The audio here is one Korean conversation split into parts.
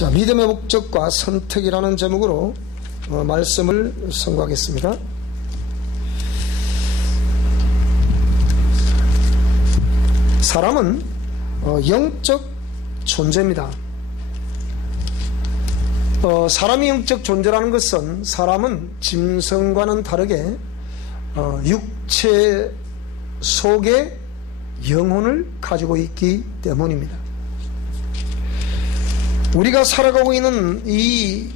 자, 믿음의 목적과 선택이라는 제목으로 말씀을 선고하겠습니다. 사람은 영적 존재입니다. 사람이 영적 존재라는 것은 사람은 짐승과는 다르게 육체 속에 영혼을 가지고 있기 때문입니다. 우리가 살아가고 있는 이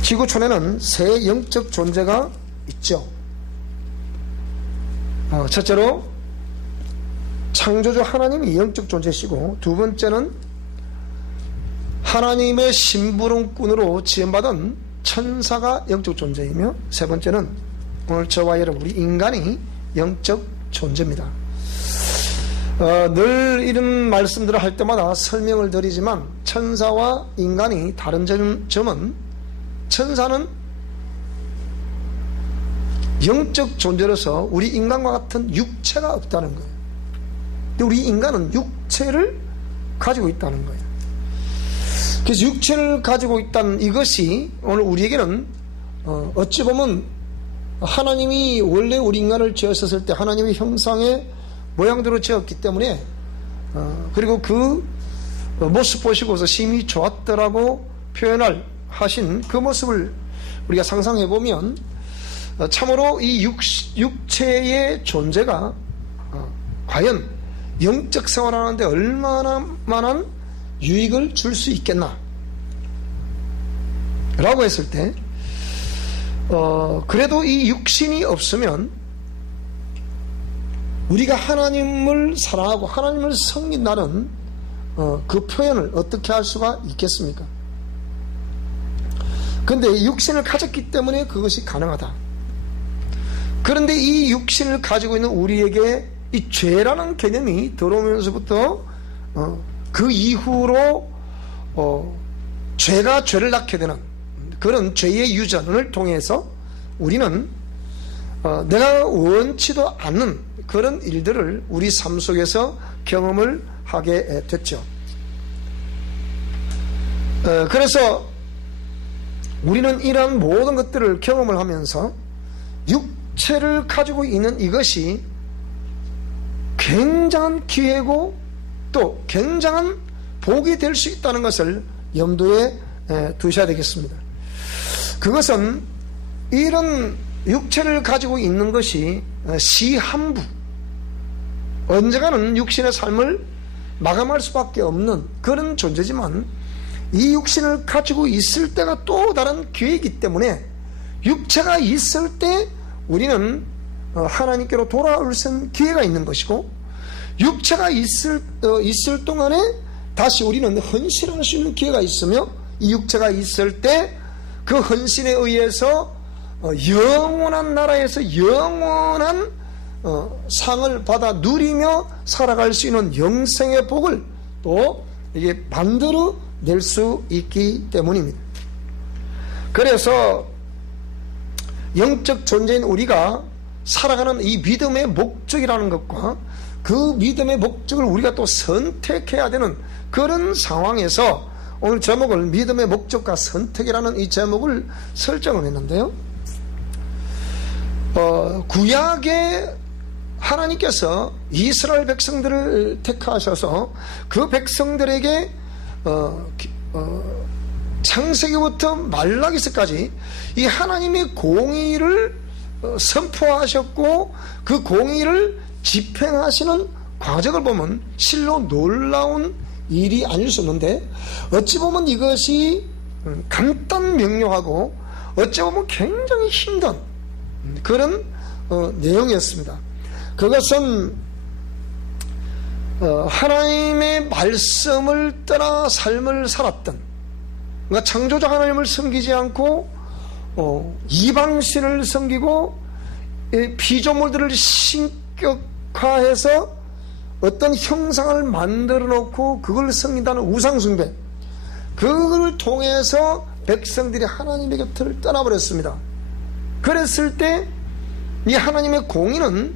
지구촌에는 세 영적 존재가 있죠. 첫째로 창조주 하나님이 영적 존재시고, 두 번째는 하나님의 심부름꾼으로 지음받은 천사가 영적 존재이며, 세 번째는 오늘 저와 여러분 우리 인간이 영적 존재입니다. 늘 이런 말씀들을 할 때마다 설명을 드리지만 천사와 인간이 다른 점은, 천사는 영적 존재로서 우리 인간과 같은 육체가 없다는 거예요. 근데 우리 인간은 육체를 가지고 있다는 거예요. 그래서 육체를 가지고 있다는 이것이 오늘 우리에게는 어찌 보면 하나님이 원래 우리 인간을 지으셨을 때 하나님의 형상의 모양대로 지었기 때문에, 그리고 그 모습 보시고서 심히 좋았더라고 표현을 하신 그 모습을 우리가 상상해 보면 참으로 이 육체의 존재가 과연 영적 생활하는데 얼마나 많은 유익을 줄 수 있겠나 라고 했을 때, 그래도 이 육신이 없으면 우리가 하나님을 사랑하고 하나님을 섬긴다는 그 표현을 어떻게 할 수가 있겠습니까? 그런데 육신을 가졌기 때문에 그것이 가능하다. 그런데 이 육신을 가지고 있는 우리에게 이 죄라는 개념이 들어오면서부터 그 이후로 죄가 죄를 낳게 되는 그런 죄의 유전을 통해서 우리는 내가 원치도 않는 그런 일들을 우리 삶 속에서 경험을 하게 됐죠. 그래서 우리는 이러한 모든 것들을 경험을 하면서 육체를 가지고 있는 이것이 굉장한 기회고 또 굉장한 복이 될 수 있다는 것을 염두에 두셔야 되겠습니다. 그것은 이런 육체를 가지고 있는 것이 시한부, 언젠가는 육신의 삶을 마감할 수밖에 없는 그런 존재지만, 이 육신을 가지고 있을 때가 또 다른 기회이기 때문에 육체가 있을 때 우리는 하나님께로 돌아올 수 있는 기회가 있는 것이고, 육체가 있을 동안에 다시 우리는 헌신할 수 있는 기회가 있으며, 이 육체가 있을 때 그 헌신에 의해서 영원한 나라에서 영원한 상을 받아 누리며 살아갈 수 있는 영생의 복을 또 이게 만들어 낼 수 있기 때문입니다. 그래서 영적 존재인 우리가 살아가는 이 믿음의 목적이라는 것과 그 믿음의 목적을 우리가 또 선택해야 되는 그런 상황에서 오늘 제목을 믿음의 목적과 선택이라는 이 제목을 설정을 했는데요. 구약에 하나님께서 이스라엘 백성들을 택하셔서 그 백성들에게 창세기부터 말라기서까지 이 하나님의 공의를 선포하셨고, 그 공의를 집행하시는 과정을 보면 실로 놀라운 일이 아닐 수 없는데, 어찌 보면 이것이 간단 명료하고 어찌 보면 굉장히 힘든 그런 내용이었습니다. 그것은 하나님의 말씀을 따라 삶을 살았던, 그러니까 창조주 하나님을 섬기지 않고 이방신을 섬기고 피조물들을 신격화해서 어떤 형상을 만들어 놓고 그걸 섬긴다는 우상숭배, 그걸 통해서 백성들이 하나님의 곁을 떠나버렸습니다. 그랬을 때 이 하나님의 공의는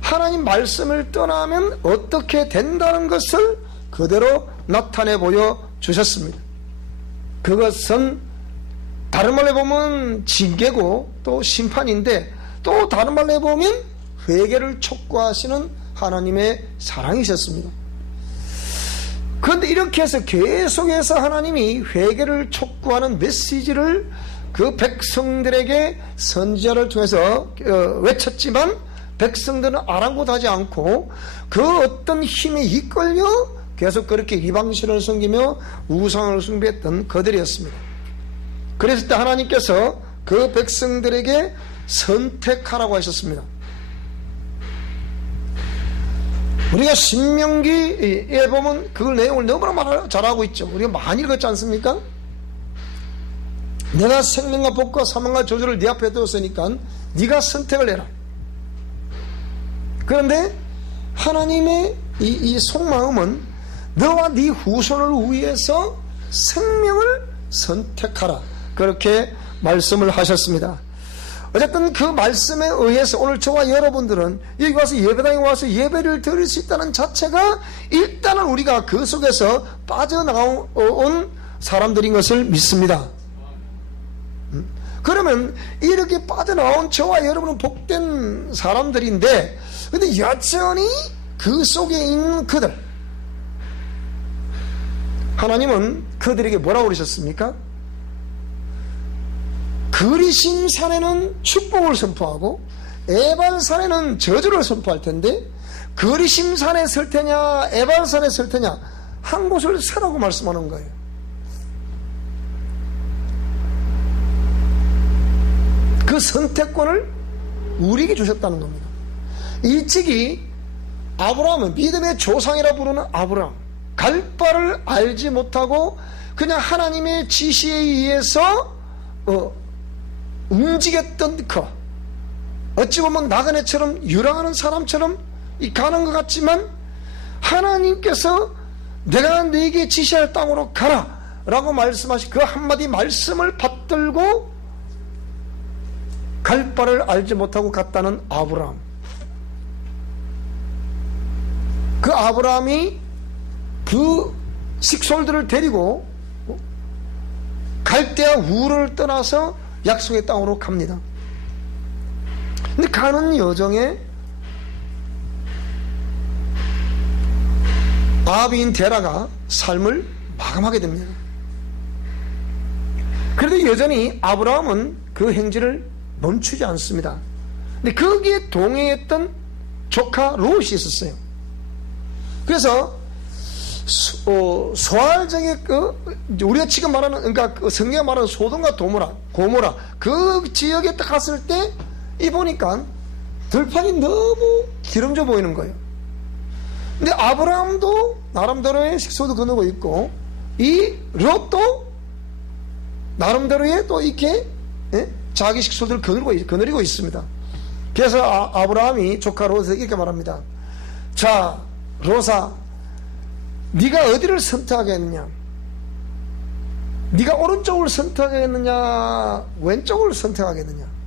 하나님 말씀을 떠나면 어떻게 된다는 것을 그대로 나타내 보여주셨습니다. 그것은 다른 말로 보면 징계고 또 심판인데, 또 다른 말로 해보면 회개를 촉구하시는 하나님의 사랑이셨습니다. 그런데 이렇게 해서 계속해서 하나님이 회개를 촉구하는 메시지를 그 백성들에게 선지자를 통해서 외쳤지만, 백성들은 아랑곳하지 않고 그 어떤 힘에 이끌려 계속 그렇게 이방신을 섬기며 우상을 숭배했던 그들이었습니다. 그랬을 때 하나님께서 그 백성들에게 선택하라고 하셨습니다. 우리가 신명기에 보면 그 내용을 너무나 잘 알고 있죠. 우리가 많이 읽었지 않습니까? 내가 생명과 복과 사망과 저주를 네 앞에 두었으니까 네가 선택을 해라. 그런데 하나님의 이 속마음은 너와 네 후손을 위해서 생명을 선택하라, 그렇게 말씀을 하셨습니다. 어쨌든 그 말씀에 의해서 오늘 저와 여러분들은 여기 와서 예배당에 와서 예배를 드릴 수 있다는 자체가 일단은 우리가 그 속에서 빠져나온 사람들인 것을 믿습니다. 그러면 이렇게 빠져나온 저와 여러분은 복된 사람들인데, 근데 여전히 그 속에 있는 그들, 하나님은 그들에게 뭐라고 그러셨습니까? 그리심산에는 축복을 선포하고 에발산에는 저주를 선포할 텐데, 그리심산에 설 테냐 에발산에 설 테냐 한 곳을 서라고 말씀하는 거예요. 그 선택권을 우리에게 주셨다는 겁니다. 일찍이 아브라함은 믿음의 조상이라 부르는 아브라함, 갈 바를 알지 못하고 그냥 하나님의 지시에 의해서 움직였던 그, 어찌 보면 나그네처럼 유랑하는 사람처럼 가는 것 같지만, 하나님께서 내가 네게 지시할 땅으로 가라 라고 말씀하신 그 한마디 말씀을 받들고 갈 바를 알지 못하고 갔다는 아브라함. 그 아브라함이 그 식솔들을 데리고 갈대아 우르를 떠나서 약속의 땅으로 갑니다. 근데 가는 여정에 아비인 데라가 삶을 마감하게 됩니다. 그래도 여전히 아브라함은 그 행진을 멈추지 않습니다. 근데 거기에 동행했던 조카 롯이 있었어요. 그래서 소알적의 우리가 지금 말하는, 그러니까 성경에 말하는 소돔과 고모라 그 지역에 딱 갔을 때 이 보니까 들판이 너무 기름져 보이는 거예요. 근데 아브라함도 나름대로의 식소도 거느고 있고, 이 롯도 나름대로의 또 이렇게 자기 식소들을 거느리고 있습니다. 그래서 아브라함이 조카 롯에게 이렇게 말합니다. 자, 롯아, 네가 어디를 선택하겠느냐? 네가 오른쪽을 선택하겠느냐, 왼쪽을 선택하겠느냐?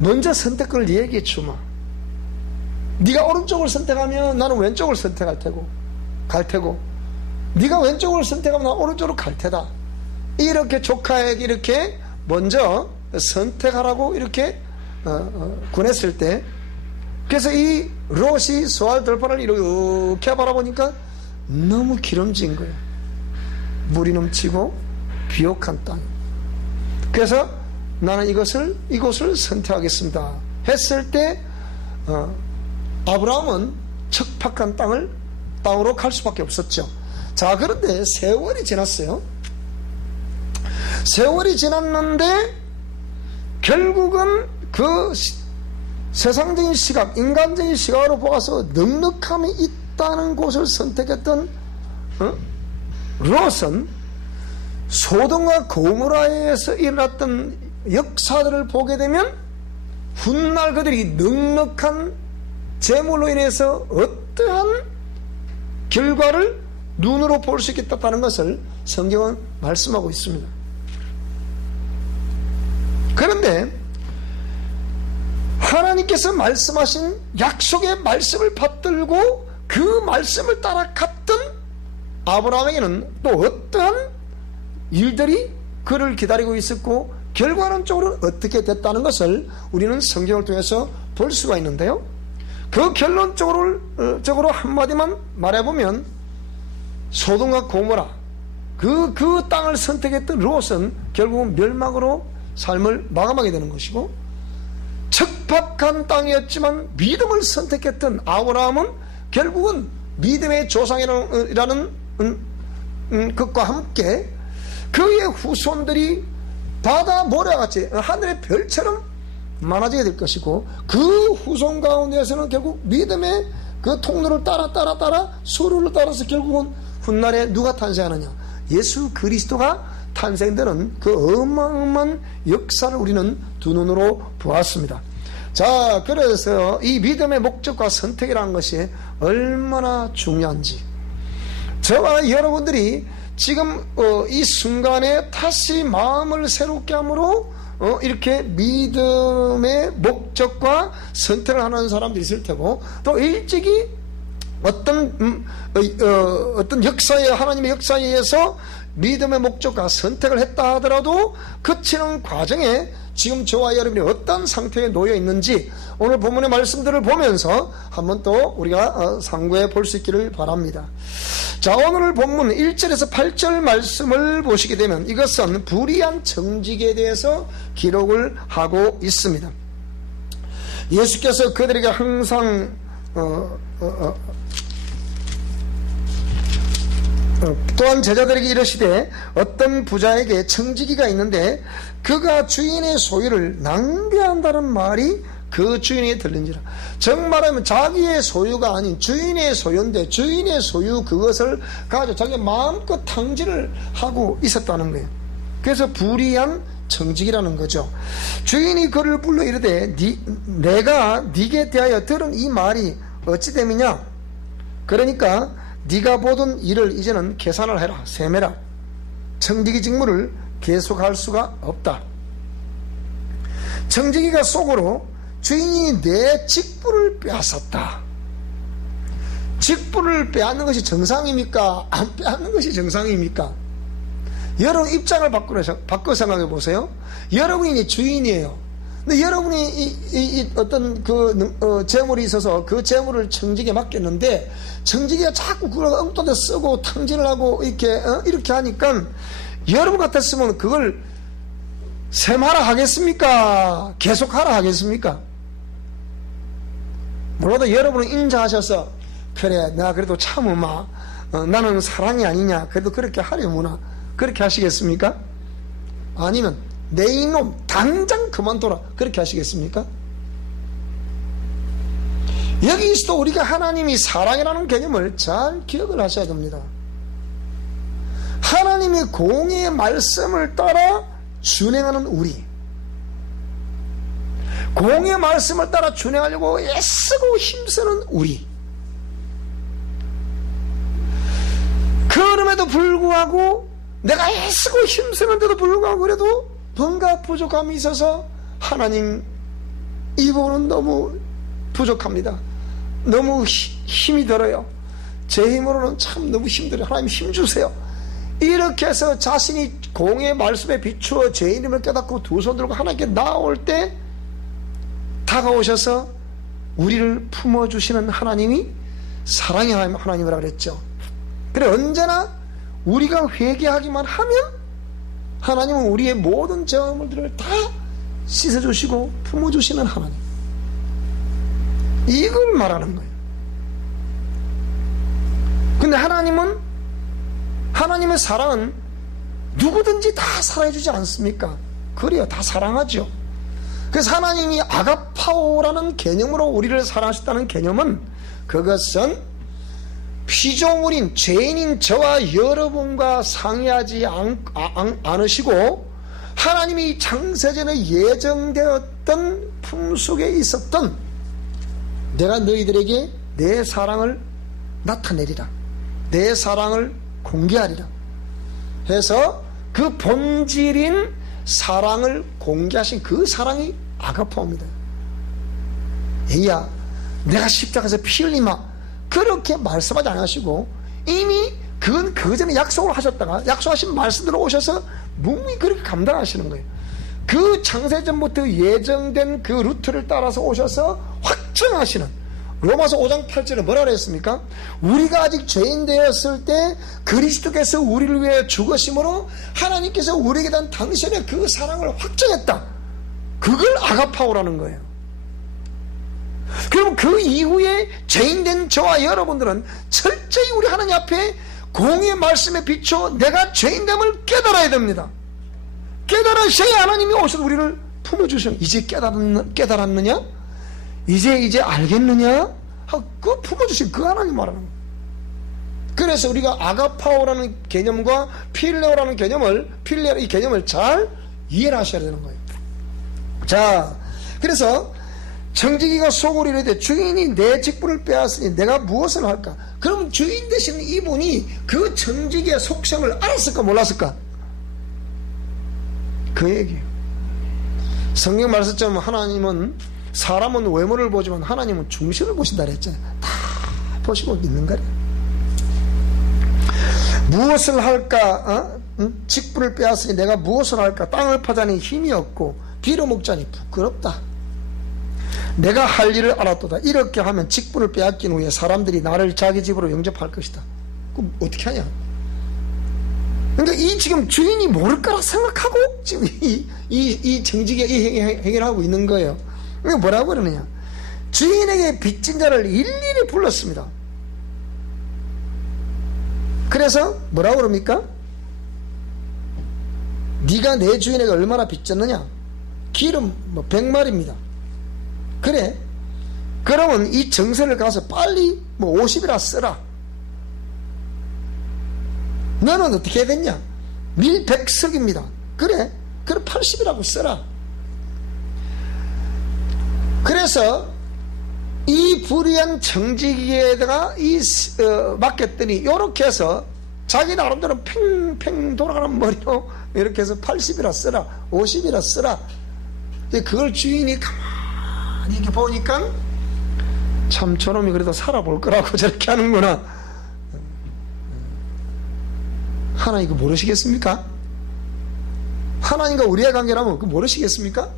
먼저 선택권을 네에게 주마. 네가 오른쪽을 선택하면 나는 왼쪽을 선택할 테고 갈 테고, 네가 왼쪽을 선택하면 나는 오른쪽으로 갈 테다. 이렇게 조카에게 이렇게 먼저 선택하라고 이렇게 권했을 때, 그래서 이 롯이 소알 들판을 이렇게 바라보니까 너무 기름진 거예요. 물이 넘치고 비옥한 땅. 그래서 나는 이곳을 선택하겠습니다 했을 때 아브라함은 척박한 땅으로 갈 수밖에 없었죠. 자, 그런데 세월이 지났어요. 세월이 지났는데 결국은 그 세상적인 시각, 인간적인 시각으로 보아서 넉넉함이 있다는 곳을 선택했던 롯은 소돔과 고모라에서 일어났던 역사들을 보게 되면 훗날 그들이 넉넉한 재물로 인해서 어떠한 결과를 눈으로 볼 수 있겠다는 것을 성경은 말씀하고 있습니다. 그런데 하나님께서 말씀하신 약속의 말씀을 받들고 그 말씀을 따라 갔던 아브라함에게는 또 어떠한 일들이 그를 기다리고 있었고 결과론적으로 어떻게 됐다는 것을 우리는 성경을 통해서 볼 수가 있는데요. 그 결론적으로 한마디만 말해보면 소돔과 고모라 그 땅을 선택했던 롯은 결국은 멸망으로 삶을 마감하게 되는 것이고, 척박한 땅이었지만 믿음을 선택했던 아브라함은 결국은 믿음의 조상이라는 것과 함께 그의 후손들이 바다 모래같이 하늘의 별처럼 많아지게 될 것이고, 그 후손 가운데에서는 결국 믿음의 그 통로를 따라 수로를 따라서 결국은 훗날에 누가 탄생하느냐, 예수 그리스도가 탄생되는 그 어마어마한 역사를 우리는 두 눈으로 보았습니다. 자, 그래서 이 믿음의 목적과 선택이라는 것이 얼마나 중요한지, 저와 여러분들이 지금 이 순간에 다시 마음을 새롭게 함으로 이렇게 믿음의 목적과 선택을 하는 사람들이 있을 테고, 또 일찍이 어떤 역사에, 하나님의 역사에 의해서 믿음의 목적과 선택을 했다 하더라도 그치는 과정에 지금 저와 여러분이 어떤 상태에 놓여 있는지 오늘 본문의 말씀들을 보면서 한번 또 우리가 상고해 볼 수 있기를 바랍니다. 자, 오늘 본문 1절에서 8절 말씀을 보시게 되면 이것은 불의한 정직에 대해서 기록을 하고 있습니다. 예수께서 그들에게 항상 또한 제자들에게 이르시되 어떤 부자에게 청지기가 있는데 그가 주인의 소유를 낭비한다는 말이 그 주인에게 들린지라. 정말하면 자기의 소유가 아닌 주인의 소유인데 주인의 소유 그것을 가지고 자기가 마음껏 탕진을 하고 있었다는 거예요. 그래서 불의한 청직이라는 거죠. 주인이 그를 불러 이르되 내가 네게 대하여 들은 이 말이 어찌 됨이냐. 그러니까 네가 보던 일을 이제는 계산을 해라, 세매라. 청지기 직무를 계속할 수가 없다. 청지기가 속으로 주인이 내 직분을 빼앗았다. 직분을 빼앗는 것이 정상입니까? 안 빼앗는 것이 정상입니까? 여러분 입장을 바꿔 생각해 보세요. 여러분이 주인이에요. 근데 여러분이 어떤 재물이 있어서 그 재물을 청지기에 맡겼는데 청지기가 자꾸 그걸 엉뚱하게 쓰고 탕진을 하고 이렇게 하니까 여러분 같았으면 그걸 셈하라 하겠습니까? 계속하라 하겠습니까? 물론 여러분은 인자하셔서 그래 내가 그래도 참으마 나는 사랑이 아니냐 그래도 그렇게 하려무나 그렇게 하시겠습니까? 아니면 내 이놈 당장 그만둬라 그렇게 하시겠습니까? 여기서도 우리가 하나님이 사랑이라는 개념을 잘 기억을 하셔야 됩니다. 하나님의 공의의 말씀을 따라 준행하는 우리, 공의의 말씀을 따라 준행하려고 애쓰고 힘쓰는 우리, 그럼에도 불구하고 내가 애쓰고 힘쓰는데도 불구하고 그래도 뭔가 부족함이 있어서 하나님 이 부분은 너무 부족합니다. 너무 힘이 들어요. 제 힘으로는 참 너무 힘들어요. 하나님 힘 주세요. 이렇게 해서 자신이 공의 말씀에 비추어 제 이름을 깨닫고 두 손 들고 하나님께 나올 때 다가오셔서 우리를 품어주시는 하나님이 사랑의 하나님이라 그랬죠. 그래 언제나 우리가 회개하기만 하면 하나님은 우리의 모든 죄물들을 다 씻어주시고 품어주시는 하나님, 이걸 말하는 거예요. 근데 하나님의 사랑은 누구든지 다 사랑해주지 않습니까? 그래요, 다 사랑하죠. 그래서 하나님이 아가파오라는 개념으로 우리를 사랑하셨다는 개념은 그것은 피조물인 죄인인 저와 여러분과 상의하지 않으시고 하나님이 창세전에 예정되었던 품속에 있었던 내가 너희들에게 내 사랑을 나타내리라, 내 사랑을 공개하리라 해서 그 본질인 사랑을 공개하신 그 사랑이 아가파오입니다. 에이야 내가 십자가에서 피 흘리마 그렇게 말씀하지 않으시고 이미 그건 그 전에 약속을 하셨다가 약속하신 말씀대로 오셔서 묵묵히 그렇게 감당하시는 거예요. 그 창세전부터 예정된 그 루트를 따라서 오셔서 확정하시는, 로마서 5장 8절에 뭐라 그랬습니까? 우리가 아직 죄인 되었을 때 그리스도께서 우리를 위해 죽으심으로 하나님께서 우리에게 단 당신의 그 사랑을 확정했다. 그걸 아가파오라는 거예요. 그럼 그 이후에 죄인된 저와 여러분들은 철저히 우리 하나님 앞에 공의의 말씀에 비춰 내가 죄인됨을 깨달아야 됩니다. 깨달으셔야 하나님이 오셔서 우리를 품어주시는, 이제 깨달았느냐? 이제 알겠느냐? 그 품어주신 그 하나님 말하는 거예요. 그래서 우리가 아가파오라는 개념과 필레오라는 이 개념을 잘 이해를 하셔야 되는 거예요. 자, 그래서 청지기가 속으로 이르되 주인이 내 직분을 빼앗으니 내가 무엇을 할까? 그럼 주인 되신 이분이 그 청지기의 속성을 알았을까 몰랐을까? 그 얘기예요. 성경 말씀처럼 하나님은, 사람은 외모를 보지만 하나님은 중심을 보신다 그랬잖아요. 다 보시고 있는 거래. 무엇을 할까? 직분을 빼앗으니 내가 무엇을 할까? 땅을 파자니 힘이 없고 빌어 먹자니 부끄럽다. 내가 할 일을 알았도다. 이렇게 하면 직분을 빼앗긴 후에 사람들이 나를 자기 집으로 영접할 것이다. 그럼 어떻게 하냐? 그러니까 이 지금 주인이 모를 거라 생각하고 지금 이 정직에 해결하고 있는 거예요. 그러니까 뭐라고 그러느냐? 주인에게 빚진 자를 일일이 불렀습니다. 그래서 뭐라고 그럽니까? 네가 내 주인에게 얼마나 빚졌느냐? 기름 100마리입니다. 그래, 그러면 이 정세를 가서 빨리 50이라 쓰라. 너는 어떻게 해야 됐냐? 밀 100석입니다. 그래, 그럼 80이라고 써라. 그래서 이 불의한 정직에다가 맡겼더니 요렇게 해서 자기 나름대로 팽팽 돌아가는 머리로 이렇게 해서 80이라 쓰라, 50이라 쓰라. 그걸 주인이 가만히 이렇게 보니까 참 저놈이 그래도 살아볼 거라고 저렇게 하는구나. 하나님 이거 모르시겠습니까? 하나님과 우리의 관계라면 그거 모르시겠습니까?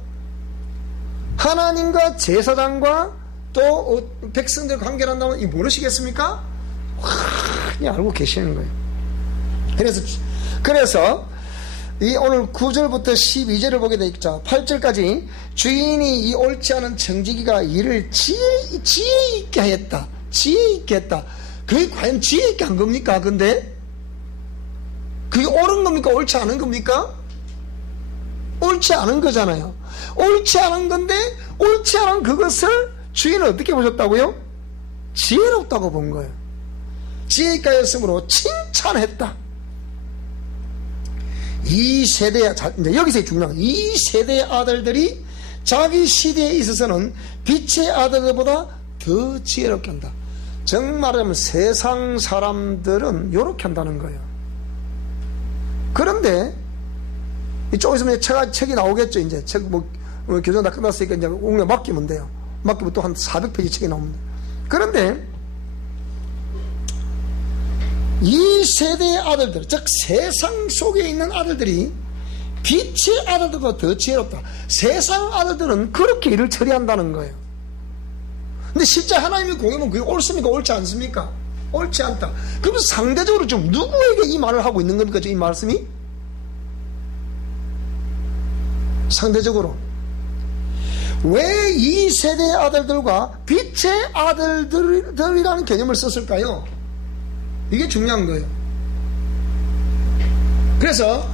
하나님과 제사장과 또 백성들 관계를 한다면 이거 모르시겠습니까? 그냥 알고 계시는 거예요. 그래서 이 오늘 9절부터 12절을 보게 되죠. 8절까지 주인이 이 옳지 않은 정직이가 일을 지혜 있게 했다. 지혜 있게 했다. 그게 과연 지혜 있게 한 겁니까? 근데 그게 옳은 겁니까? 옳지 않은 겁니까? 옳지 않은 거잖아요. 옳지 않은 건데 옳지 않은 그것을 주인은 어떻게 보셨다고요? 지혜롭다고 본 거예요. 지혜 있게 하였으므로 칭찬했다. 이 세대의, 이제 여기서 중요한 이 세대의 아들들이 자기 시대에 있어서는 빛의 아들들보다 더 지혜롭게 한다. 정말하면 세상 사람들은 이렇게 한다는 거예요. 그런데 이쪽 있으면 책이 나오겠죠. 이제 책 교정 다 끝났으니까 이제 옹려 맡기면 돼요. 맡기면 또 한 400페이지 책이 나옵니다. 그런데 이 세대의 아들들, 즉 세상 속에 있는 아들들이 빛의 아들들보다 더 지혜롭다. 세상 아들들은 그렇게 일을 처리한다는 거예요. 근데 실제 하나님의 공의는 그게 옳습니까? 옳지 않습니까? 옳지 않다. 그럼 상대적으로 좀 누구에게 이 말을 하고 있는 겁니까? 이 말씀이? 상대적으로 왜 이 세대의 아들들과 빛의 아들들이라는 개념을 썼을까요? 이게 중요한 거예요. 그래서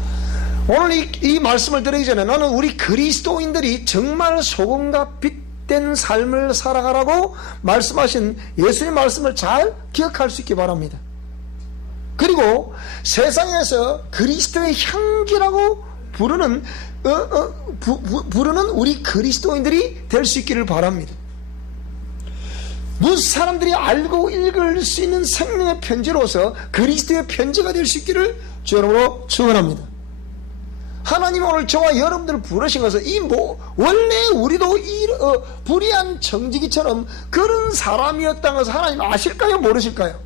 오늘 이 말씀을 드리기 전에 나는 우리 그리스도인들이 정말 소금과 빛된 삶을 살아가라고 말씀하신 예수의 말씀을 잘 기억할 수 있기 바랍니다. 그리고 세상에서 그리스도의 향기라고 부르는 우리 그리스도인들이 될 수 있기를 바랍니다. 무슨 사람들이 알고 읽을 수 있는 생명의 편지로서 그리스도의 편지가 될 수 있기를 주여러분으로 축원합니다. 하나님은 오늘 저와 여러분들을 부르신 것은 원래 우리도 불의한 정직이처럼 그런 사람이었다는 것을 하나님 아실까요? 모르실까요?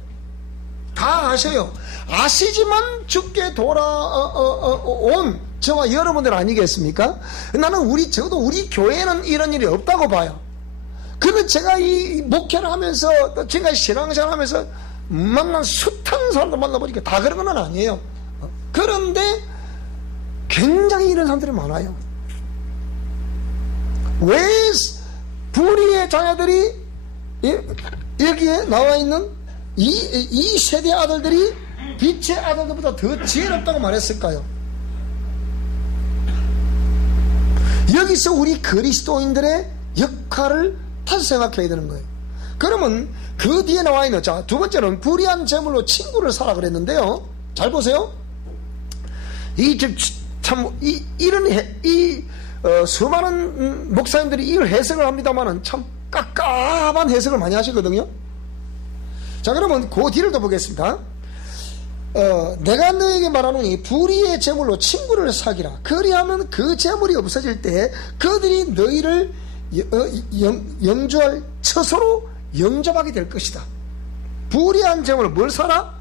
다 아셔요. 아시지만 죽게 돌아온 저와 여러분들 아니겠습니까? 나는 적어도 우리 교회는 이런 일이 없다고 봐요. 그러면 제가 이 목회를 하면서 또 제가 신앙생활 하면서 만난 숱한 사람들 만나보니까 다 그런 건 아니에요. 그런데 굉장히 이런 사람들이 많아요. 왜 불의의 자녀들이 여기에 나와 있는 이 세대 아들들이 빛의 아들들보다 더 지혜롭다고 말했을까요? 여기서 우리 그리스도인들의 역할을 다시 생각해야 되는 거예요. 그러면 그 뒤에 나와 있는, 자, 두 번째는 불의한 재물로 친구를 사라 그랬는데요. 잘 보세요. 수많은 목사님들이 이걸 해석을 합니다만은 참 깝깝한 해석을 많이 하시거든요. 자, 그러면 그 뒤를 더 보겠습니다. 내가 너에게 말하노니 불의의 재물로 친구를 사기라. 그리하면 그 재물이 없어질 때 그들이 너희를 영주할 처소로 영접하게 될 것이다. 불의한 재물을 뭘 사라?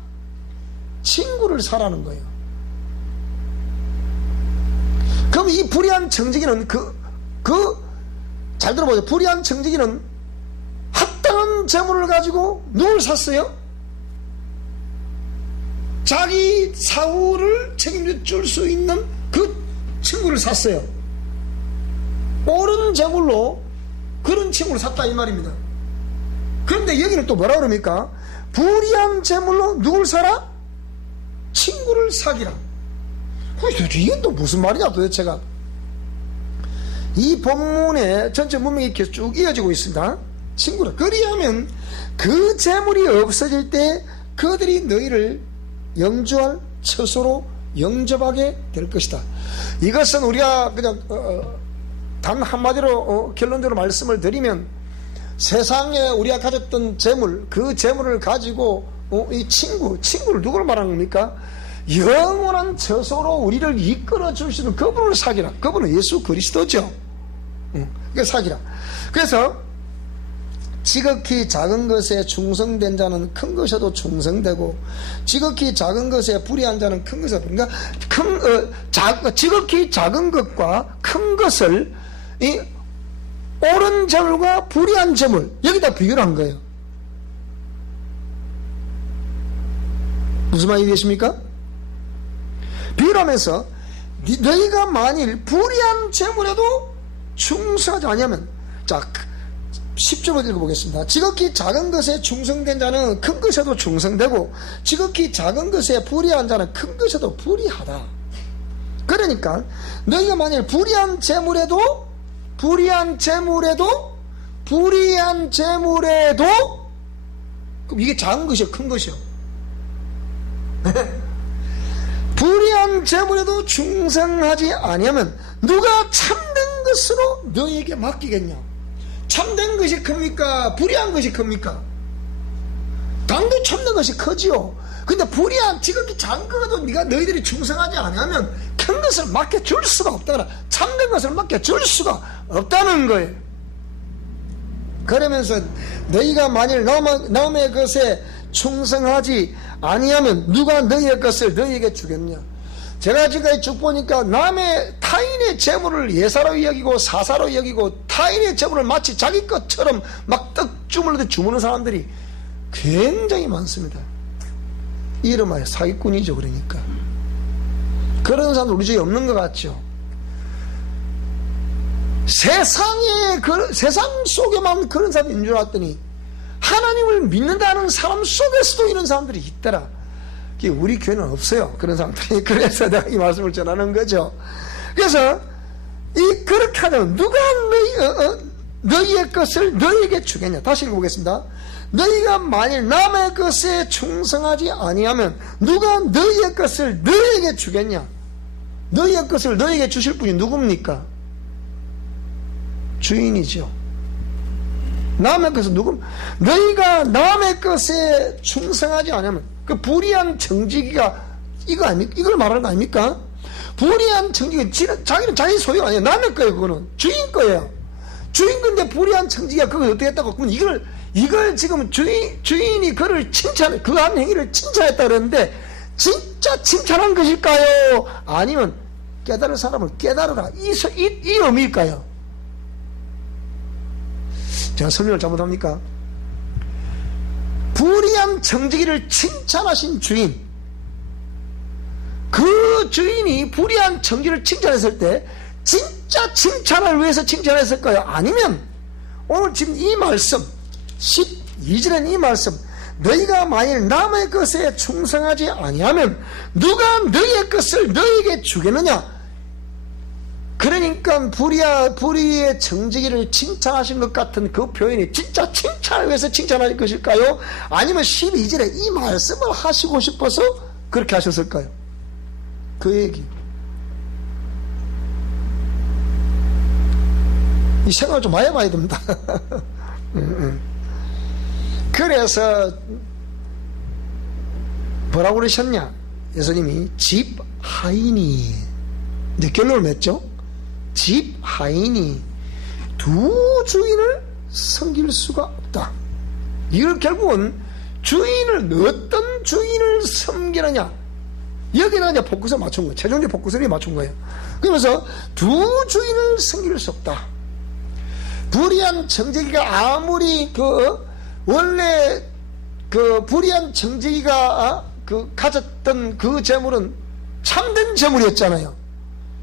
친구를 사라는 거예요. 그럼 이 불의한 청지기는 잘 들어보세요. 불의한 청지기는 합당한 재물을 가지고 누굴 샀어요? 자기 사후를 책임져 줄 수 있는 그 친구를 샀어요. 옳은 재물로 그런 친구를 샀다 이 말입니다. 그런데 여기는 또 뭐라 그럽니까? 불의한 재물로 누굴 사라? 친구를 사기라. 이건 또 무슨 말이냐 도대체가. 이 본문의 전체 문맥이 이렇게 쭉 이어지고 있습니다. 친구라. 그리하면 그 재물이 없어질 때 그들이 너희를 영주할 처소로 영접하게 될 것이다. 이것은 우리가 그냥 단 한마디로 결론적으로 말씀을 드리면, 세상에 우리가 가졌던 재물, 그 재물을 가지고 이 친구를 누구를 말하는 겁니까? 영원한 처소로 우리를 이끌어 주시는 그분을 사기라. 그분은 예수 그리스도죠. 그 사기라. 그래서 지극히 작은 것에 충성된 자는 큰 것에도 충성되고, 지극히 작은 것에 불의한 자는 큰 것에, 그러니까 지극히 작은 것과 큰 것을 이 옳은 재물과 불의한 재물, 여기다 비교를 한 거예요. 무슨 말이 되십니까? 비교를 하면서 너희가 만일 불의한 재물에도 충성하지 아니하면, 자 10절로 읽어보겠습니다. 지극히 작은 것에 충성된 자는 큰 것에도 충성되고, 지극히 작은 것에 불의한 자는 큰 것에도 불의하다. 그러니까 너희가 만일 불의한 재물에도 그럼 이게 작은 것이요 큰 것이요? 불의한 재물에도 충성하지 아니하면 누가 참된 것으로 너희에게 맡기겠냐? 참된 것이 큽니까? 불의한 것이 큽니까? 당연히 참된 것이 크지요. 근데 불의한 지극히 작은 것도 너희들이 충성하지 않으면 큰 것을 맡겨줄 수가 없다. 참된 것을 맡겨줄 수가 없다는 거예요. 그러면서 너희가 만일 남의 것에 충성하지 아니하면 누가 너희의 것을 너희에게 주겠냐? 제가 지금까지 쭉 보니까 타인의 재물을 예사로 여기고 사사로 여기고 타인의 재물을 마치 자기 것처럼 막 떡 주물르듯 사람들이 굉장히 많습니다. 이름하여 사기꾼이죠. 그러니까 그런 사람 우리 중에 없는 것 같죠. 세상 속에만 그런 사람이 있는 줄 알았더니 하나님을 믿는다는 사람 속에서도 이런 사람들이 있더라. 우리 교회는 없어요, 그런 사람들이. 그래서 내가 이 말씀을 전하는 거죠. 그래서 그렇게 하면 누가 너희의 것을 너희에게 주겠냐? 다시 읽어보겠습니다. 너희가 만일 남의 것에 충성하지 아니하면 누가 너희의 것을 너희에게 주겠냐? 너희의 것을 너희에게 주실 분이 누굽니까? 주인이죠. 남의 것은 너희가 남의 것에 충성하지 않으면, 그 불의한 청지기가 이걸 말하는 거 아닙니까? 불의한 청지기가 자기는 자기 소유 아니에요. 남의 거예요. 그거는 주인 거예요. 주인 건데 불의한 청지기가 그걸 어떻게 했다고? 그러면 이걸 지금 주인이 그를 그 한 행위를 칭찬했다 그랬는데 진짜 칭찬한 것일까요? 아니면 깨달을 사람을 깨달으라 이 의미일까요? 제가 설명을 잘못합니까? 불의한 청지기를 칭찬하신 주인, 그 주인이 불의한 청지기를 칭찬했을 때 진짜 칭찬을 위해서 칭찬했을까요? 아니면 오늘 지금 이 말씀 12절엔 이 말씀, 너희가 만일 남의 것에 충성하지 아니하면 누가 너희의 것을 너희에게 주겠느냐? 그러니까 불의의 청지기를 칭찬하신 것 같은 그 표현이 진짜 칭찬을 위해서 칭찬하신 것일까요? 아니면 12절에 이 말씀을 하시고 싶어서 그렇게 하셨을까요? 그 얘기. 이 생각을 좀 많이 해봐야 됩니다. 그래서 뭐라고 그러셨냐? 예수님이 집 하인이, 이제 결론을 맺죠. 집 하인이 두 주인을 섬길 수가 없다. 이걸 결국은 주인을, 어떤 주인을 섬기느냐, 여기는 이제 포커스를 맞춘 거예요. 최종적 포커스를 맞춘 거예요. 그러면서 두 주인을 섬길 수 없다. 불의한 청지기가 아무리 원래 불의한 청지기가 가졌던 그 재물은 참된 재물이었잖아요.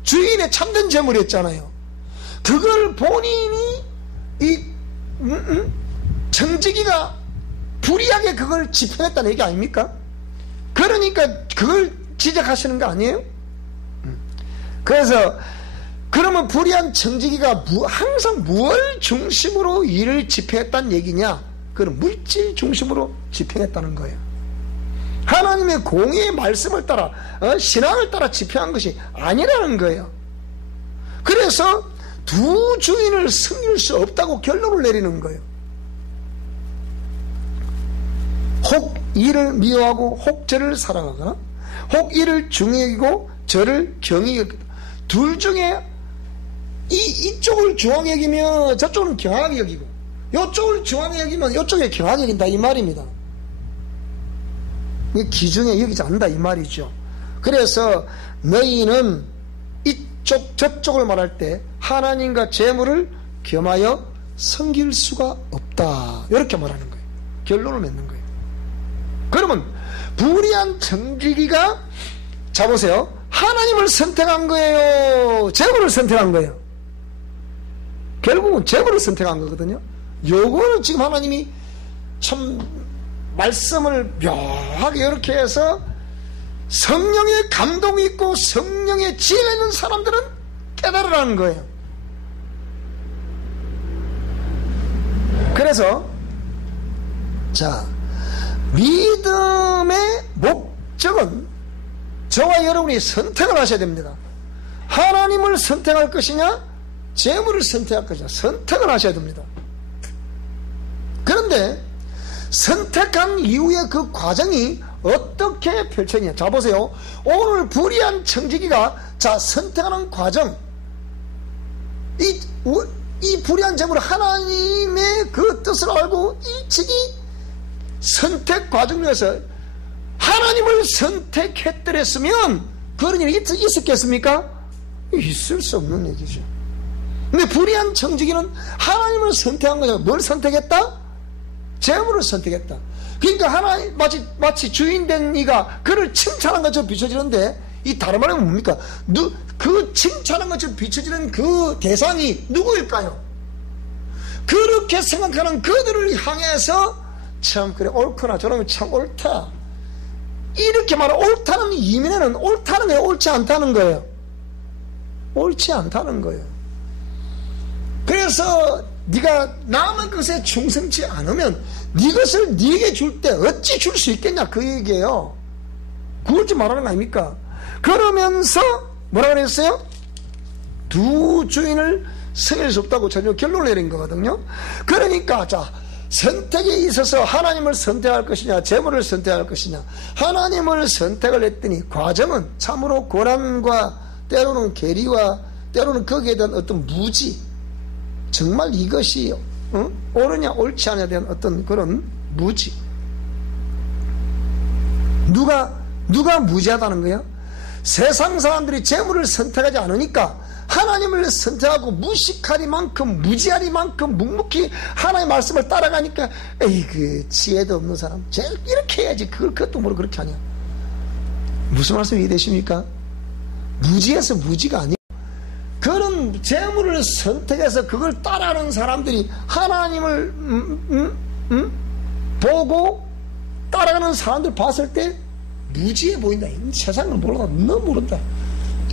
주인의 참된 재물이었잖아요. 그걸 본인이 청지기가 불의하게 그걸 집행했다는 얘기 아닙니까? 그러니까 그걸 지적하시는 거 아니에요? 그래서 그러면 불의한 청지기가 항상 무엇을 중심으로 일을 집행했다는 얘기냐? 그건 물질 중심으로 집행했다는 거예요. 하나님의 공의의 말씀을 따라, 신앙을 따라 집행한 것이 아니라는 거예요. 그래서 두 주인을 섬길 수 없다고 결론을 내리는 거예요. 혹 이를 미워하고 혹 저를 사랑하거나 혹 이를 중히 여기고 저를 경히 여기다. 둘 중에 이쪽을 중하게 여기면 저쪽은 경하게 여기고, 이쪽을 중하게 여기면 이쪽에 경하게 여긴다 이 말입니다. 기준에 여기지 않는다 이 말이죠. 그래서 너희는 이쪽 저쪽을 말할 때 하나님과 재물을 겸하여 섬길 수가 없다, 이렇게 말하는 거예요. 결론을 맺는 거예요. 그러면 불의한 청지기가, 자 보세요, 하나님을 선택한 거예요, 재물을 선택한 거예요? 결국은 재물을 선택한 거거든요. 요거는 지금 하나님이 참 말씀을 묘하게 이렇게 해서 성령의 감동이 있고 성령의 지혜가 있는 사람들은 깨달으라는 거예요. 그래서 자, 믿음의 목적은 저와 여러분이 선택을 하셔야 됩니다. 하나님을 선택할 것이냐, 재물을 선택할 것이냐, 선택을 하셔야 됩니다. 그런데 선택한 이후에 그 과정이 어떻게 펼쳐지냐. 자 보세요, 오늘 불의한 청지기가 선택하는 과정, 이 불의한 재물을 하나님의 그 뜻을 알고 일찍이 선택 과정 중에서 하나님을 선택했더랬으면 그런 일이 있었겠습니까? 있을 수 없는 얘기죠. 근데 불의한 청지기는 하나님을 선택한 거죠. 뭘 선택했다? 재물을 선택했다. 그러니까 하나님, 마치 주인된 이가 그를 칭찬한 것처럼 비춰지는데, 이 다른 말은 뭡니까? 그 칭찬한 것처럼 비춰지는 그 대상이 누구일까요? 그렇게 생각하는 그들을 향해서 참 그래 옳구나, 저놈이 참 옳다, 이렇게 말하는 옳다는 이면에는 옳다는 거예요, 옳지 않다는 거예요? 옳지 않다는 거예요. 그래서 네가 남의 것에 충성치 않으면 네 것을 네게 줄 때 어찌 줄 수 있겠냐, 그 얘기예요. 그걸 좀 말하는 거 아닙니까? 그러면서 뭐라 그랬어요? 두 주인을 섬길 수 없다고 전혀 결론을 내린 거거든요. 그러니까 선택에 있어서 하나님을 선택할 것이냐, 재물을 선택할 것이냐, 하나님을 선택을 했더니 과정은 참으로 고난과 때로는 계리와 때로는 거기에 대한 어떤 무지, 정말 이것이 옳으냐 옳지 않냐에 대한 어떤 그런 무지. 누가 무지하다는 거야? 세상 사람들이 재물을 선택하지 않으니까 하나님을 선택하고 무식하리만큼 무지하리만큼 묵묵히 하나님의 말씀을 따라가니까 에이 그 지혜도 없는 사람 제일 이렇게 해야지 그것도 모르고 그렇게 하냐. 무슨 말씀 이해되십니까? 무지해서 무지가 아니에요. 그런 재물을 선택해서 그걸 따라하는 사람들이 하나님을 보고 따라가는 사람들 봤을 때 무지해 보인다. 세상을 몰라. 너무 모른다.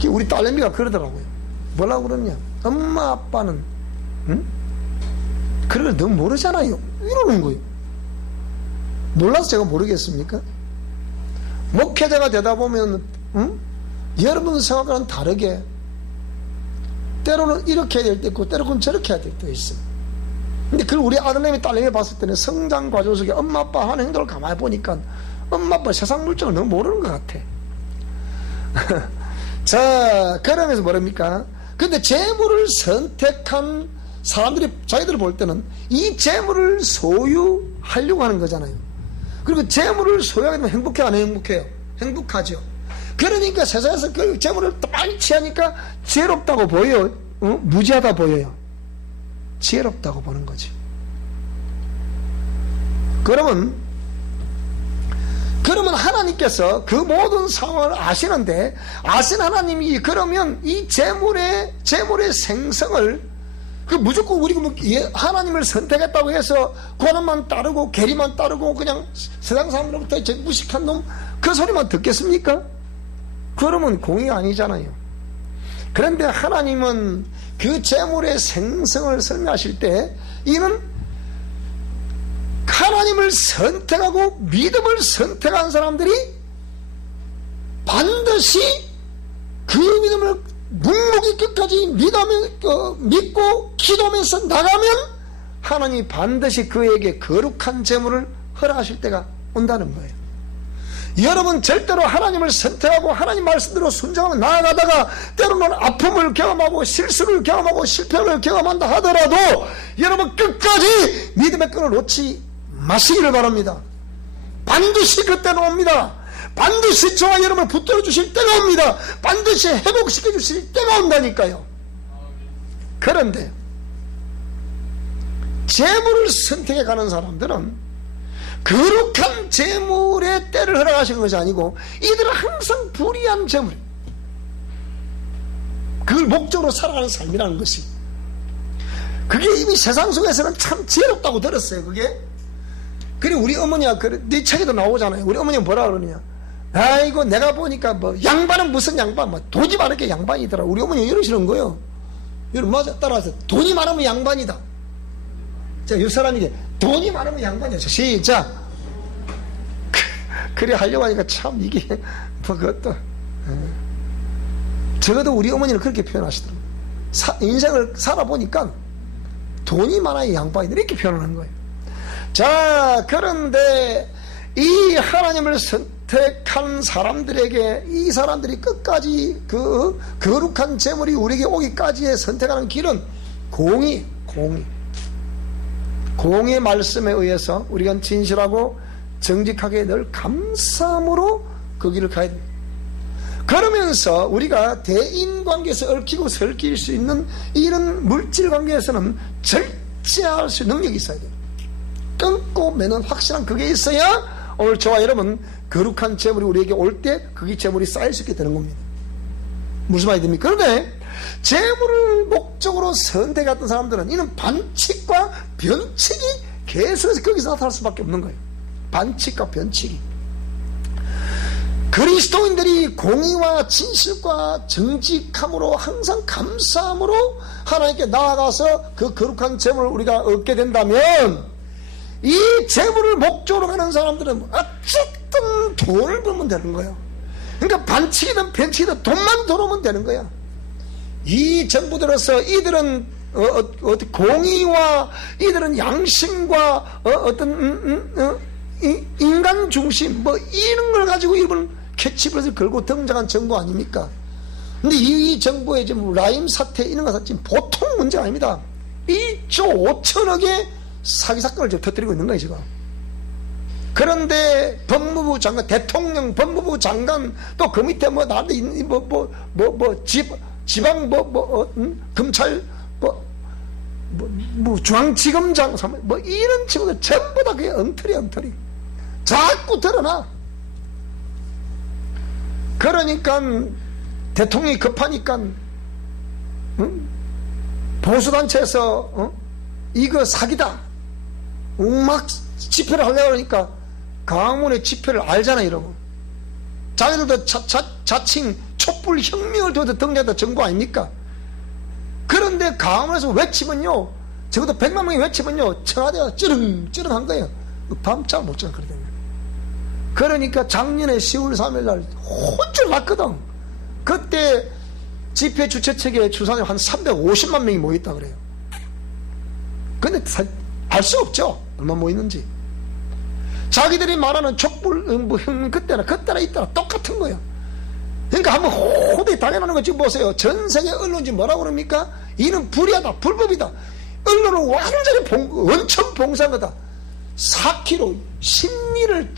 우리 딸내미가 그러더라고요. 뭐라고 그러냐. 엄마 아빠는 그런 걸 너무 모르잖아요. 이러는 거예요. 몰라서 제가 모르겠습니까? 목회자가 되다 보면 여러분 생각과는 다르게 때로는 이렇게 해야 될 때 있고 때로는 저렇게 해야 될 때 있어요. 근데 그걸 우리 아들내미 딸내미 봤을 때는 성장 과정 속에 엄마 아빠 하는 행동을 가만히 보니까 엄마 아빠 세상 물정을 너무 모르는 것 같아. 자, 그러면서 뭐랍니까? 근데 재물을 선택한 사람들이 자기들을 볼 때는 이 재물을 소유하려고 하는 거잖아요. 그리고 재물을 소유하게 되면 행복해요, 안 행복해요? 행복하죠. 그러니까 세상에서 그 재물을 많이 취하니까 지혜롭다고 보여요? 무지하다 보여요? 지혜롭다고 보는 거지. 그러면 하나님께서 그 모든 상황을 아시는데, 아신 하나님이 그러면 이 재물의 생성을 그 무조건 우리가 하나님을 선택했다고 해서 고난만 따르고 계리만 따르고 그냥 세상 사람으로부터 무식한 놈 그 소리만 듣겠습니까? 그러면 공의 아니잖아요. 그런데 하나님은 그 재물의 생성을 설명하실 때 이는 하나님을 선택하고 믿음을 선택한 사람들이 반드시 그 믿음을 묵묵히 끝까지 믿고 기도하면서 나가면 하나님이 반드시 그에게 거룩한 재물을 허락하실 때가 온다는 거예요. 여러분 절대로 하나님을 선택하고 하나님 말씀대로 순종하며 나아가다가 때로는 아픔을 경험하고 실수를 경험하고 실패를 경험한다 하더라도 여러분 끝까지 믿음의 끈을 놓지 마시기를 바랍니다. 반드시 그때는 옵니다. 반드시 저와 여러분을 붙들어 주실 때가 옵니다. 반드시 회복시켜 주실 때가 온다니까요. 그런데 재물을 선택해 가는 사람들은 거룩한 재물의 때를 허락하시는 것이 아니고 이들은 항상 불의한 재물, 그걸 목적으로 살아가는 삶이라는 것이, 그게 이미 세상 속에서는 참 지혜롭다고 들었어요. 그게. 그리고 우리 어머니가 네 책에도 나오잖아요. 우리 어머니가 뭐라 그러느냐. 아이고 내가 보니까 뭐 양반은 무슨 양반, 뭐 돈이 많으니까 양반이더라. 우리 어머니가 이러시는 거예요. 여러분 맞아, 따라서 돈이 많으면 양반이다. 자, 이 사람이 돈이 많으면 양반이야. 시작. 그래 하려고 하니까 참 이게 뭐 그것도 적어도 우리 어머니는 그렇게 표현하시더라고요. 인생을 살아보니까 돈이 많아야 양반이다 이렇게 표현하는 거예요. 자, 그런데 이 하나님을 선택한 사람들에게 이 사람들이 끝까지 그 거룩한 재물이 우리에게 오기까지의 선택하는 길은 공의 말씀에 의해서 우리가 진실하고 정직하게 늘 감사함으로 그 길을 가야 됩니다. 그러면서 우리가 대인관계에서 얽히고 설킬 수 있는 이런 물질관계에서는 절제할 수 있는 능력이 있어야 돼요. 끊고 매는 확실한 그게 있어야 오늘 저와 여러분 거룩한 재물이 우리에게 올 때 그게 재물이 쌓일 수 있게 되는 겁니다. 무슨 말이 됩니까? 그런데 재물을 목적으로 선택했던 사람들은 이는 반칙과 변칙이 계속해서 거기서 나타날 수밖에 없는 거예요. 반칙과 변칙이. 그리스도인들이 공의와 진실과 정직함으로 항상 감사함으로 하나님께 나아가서 그 거룩한 재물을 우리가 얻게 된다면 이 재물을 목적으로 가는 사람들은 어쨌든 돈을 벌면 되는 거예요. 그러니까 반칙이든 변칙이든 돈만 들어오면 되는 거야. 이 정부들로서 이들은 공의와 이들은 양심과 어떤 인간 중심 뭐 이런 걸 가지고 이번 캐치버스를 걸고 등장한 정부 아닙니까? 근데 이 정부의 지금 라임 사태 이런 것은 지금 보통 문제가 아닙니다. 1조 5천억의 사기 사건을 지금 터뜨리고 있는 거예요 지금. 그런데 법무부 장관, 대통령, 법무부 장관, 또 그 밑에 뭐 나도 지방 검찰 중앙지검장 뭐 이런 친구들 전부 다 그게 엉터리 자꾸 드러나. 그러니까 대통령이 급하니까 보수단체에서 이거 사기다 막 집회를 하려고 하니까 광화문의 집회를 알잖아 이러고. 자기들도 자칭 촛불 혁명을 두어서 등장했다 정부 아닙니까? 그런데 광화문에서 외치면요, 적어도 100만 명이 외치면요 청와대가 찌릉한 거예요. 밤잠 못 자 그러더니. 그러니까 작년에 10월 3일 날 혼쭐 났거든. 그때 집회 주최 측에 추산에 한 350만 명이 모였다 그래요. 근데 알 수 없죠 얼마 모이는지. 자기들이 말하는 촛불 혁명 그때나 이때나 똑같은 거예요. 그러니까 한번 호되게 당해나는 거 지금 보세요. 전 세계 언론지 뭐라고 그럽니까? 이는 불의하다, 불법이다. 언론을 완전히 원천 봉사한 거다. 4km 심리를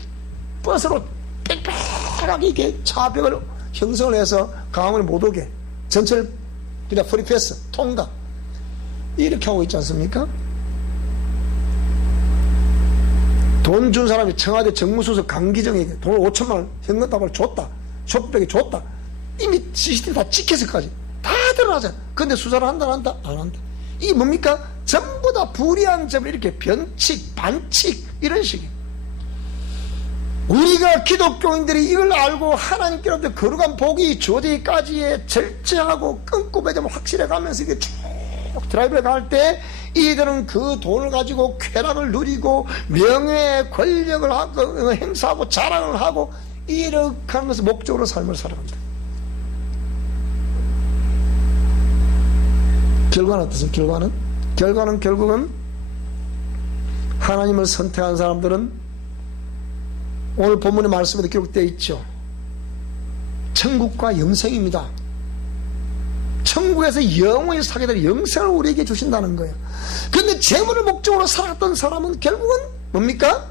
버스로 빽빽하게 이렇게 차벽을 형성을 해서 강화문에 못 오게 전철 그냥 프리패스 통과 이렇게 하고 있지 않습니까? 돈 준 사람이 청와대 정무수석 강기정에게 돈을 5천만 원 현금답을 줬다. 쇼백에 줬다. 이미 CCTV 다 찍혔을까지 다 드러나잖아. 근데 수사를 한다 안 한다. 이게 뭡니까? 전부 다 불의한 점을 이렇게 변칙 반칙 이런 식이에요. 우리가 기독교인들이 이걸 알고 하나님께로부터 거룩한 복이 주어지기까지의 절제하고 끊고 매점을 확실해 가면서 이게 쭉 드라이브에 갈 때 이들은 그 돈을 가지고 쾌락을 누리고 명예 권력을 하고 행사하고 자랑을 하고 이렇게 하는 것을 목적으로 삶을 살아간다. 결과는 어떻습니까? 결과는 결국은 하나님을 선택한 사람들은 오늘 본문의 말씀에도 기록되어 있죠. 천국과 영생입니다. 천국에서 영원히 살게 될 영생을 우리에게 주신다는 거예요. 그런데 재물을 목적으로 살았던 사람은 결국은 뭡니까?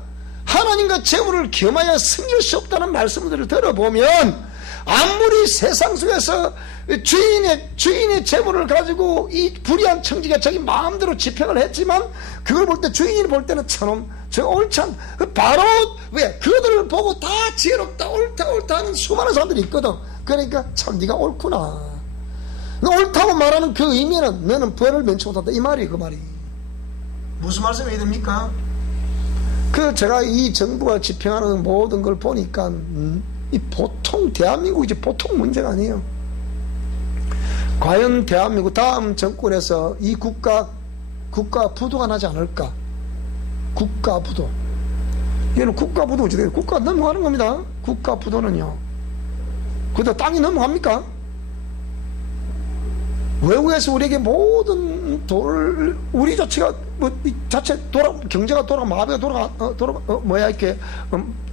하나님과 재물을 겸하여 승릴 수 없다는 말씀들을 들어보면 아무리 세상 속에서 주인의 재물을 가지고 이 불의한 청지가 자기 마음대로 집행을 했지만 그걸 볼 때 주인이 볼 때는 저놈 저 옳지 않 바로 왜 그들을 보고 다 지혜롭다 옳다 하는 수많은 사람들이 있거든. 그러니까 참 네가 옳구나. 옳다고 말하는 그 의미는 너는 벌을 면치 못한다 이 말이 그 말이. 무슨 말씀이 됩니까? 제가 이 정부가 집행하는 모든 걸 보니까 이 보통 대한민국이 보통 문제가 아니에요. 과연 대한민국 다음 정권에서 이 국가 부도가 나지 않을까? 국가 부도. 얘는 국가 부도 어찌 돼요? 국가 넘어가는 겁니다. 국가 부도는요. 그러다 땅이 넘어갑니까? 외국에서 우리에게 모든 돈을 우리 자체가 경제가 마비가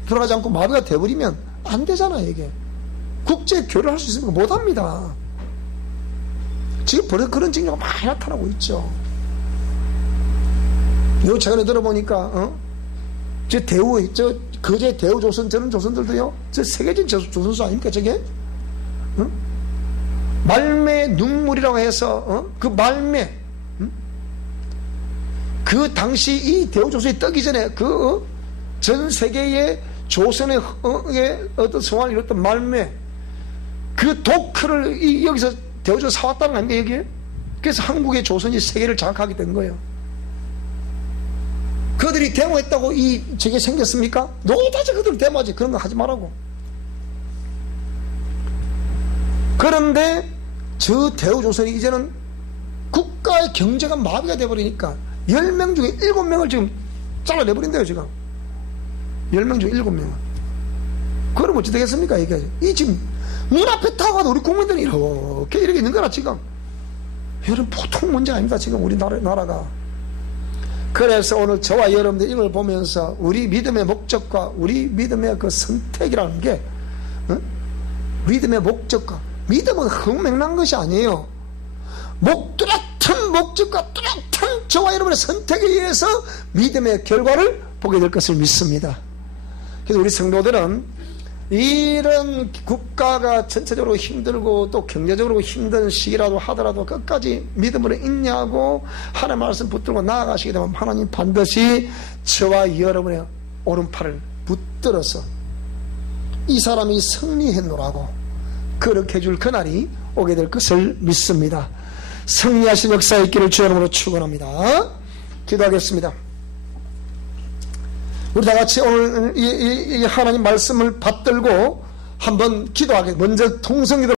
돌아가지 않고 마비가 돼버리면 안 되잖아. 이게 국제 교류를 할 수 있습니까? 못합니다. 지금 벌써 그런 징조가 많이 나타나고 있죠. 요 최근에 들어보니까 거제 대우조선 저런 조선들도요 저 세계적인 조선수 아닙니까 저게? 말매 눈물이라고 해서 그 말매 그 당시 이 대우조선이 뜨기 전에 전 세계의 조선의 어떤 성황을 이뤘던 말매 그 도크를 여기서 대우조선 사왔다는 거 아닙니까 여기에? 그래서 한국의 조선이 세계를 장악하게 된 거예요. 그들이 데모했다고 저게 생겼습니까? 노다지 그들 데모하지. 그런 거 하지 말라고. 그런데 저 대우조선이 이제는 국가의 경제가 마비가 돼버리니까 10명 중에 7명을 지금 잘라내버린대요 지금. 10명 중에 7명을. 그럼 어찌 되겠습니까 이게? 지금 문 앞에 타고 가도 우리 국민들이 이렇게 있는 거라 지금. 여러분 보통 문제가 아닙니다 지금 우리 나라가. 그래서 오늘 저와 여러분들 이걸 보면서 우리 믿음의 목적과 우리 믿음의 그 선택이라는 게 믿음의 목적과 믿음은 흥맹난 것이 아니에요. 뚜렷한 목적과 뚜렷한 저와 여러분의 선택에 의해서 믿음의 결과를 보게 될 것을 믿습니다. 그래서 우리 성도들은 이런 국가가 전체적으로 힘들고 또 경제적으로 힘든 시기라도 하더라도 끝까지 믿음으로 인내하고 하나님의 말씀 붙들고 나아가시게 되면 하나님 반드시 저와 여러분의 오른팔을 붙들어서 이 사람이 승리했노라고 그렇게 해줄 그날이 오게 될 것을 믿습니다. 승리하신 역사의 있기를 주의 이름으로 축원합니다. 기도하겠습니다. 우리 다 같이 오늘 이 하나님 말씀을 받들고 한번 기도하게, 먼저 통성기도